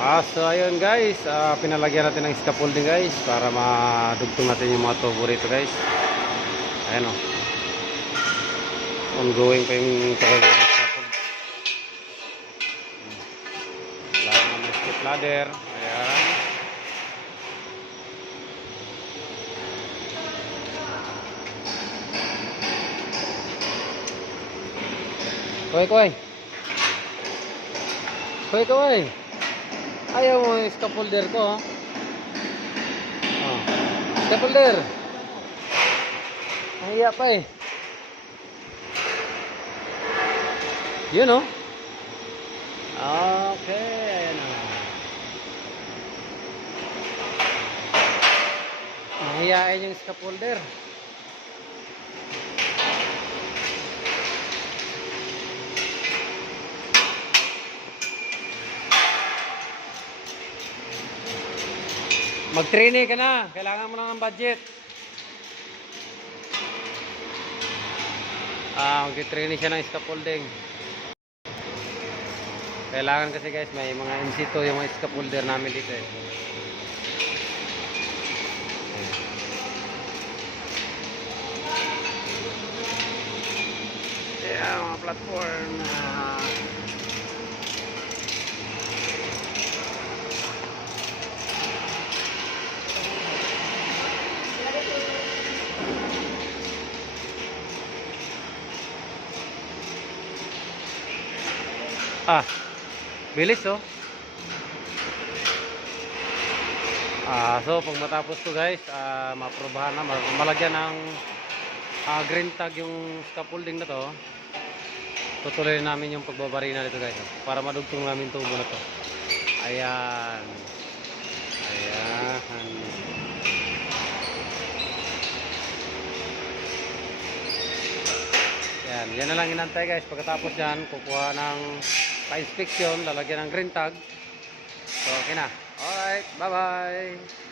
So ayun guys, pinalagyan natin ng scaffolding guys para madugtong natin yung mga tubo rito guys. Ayan o. Ongoing pa yung pagkagawa ng scaffold. Lahat ng may skip ladder. Ayan. Kuy. Ayaw mo yung scaffolder ko. Scaffolder. Nahiya pa eh. Yun o. Okay. Ayan o. Nahiyain yung scaffolder. Mag-trainee ka na. Kailangan mo na ng budget. Mag-trainee siya ng scaffolding. Kailangan kasi guys, may mga in-situ yung mga scaffolder namin dito eh. Ayan, mga platform. Bilis oh. So pag matapos to guys, maprobahan na, malagyan ng green tag yung scaffolding na to. Tutuloy namin yung pagbabarina nito guys, para madugtong namin tubo na to. Ayan. Yan na lang inantay guys. Pagkatapos yan, kukuha ng pa-inspection, lalagyan ng green tag. So okay na. Alright, bye bye.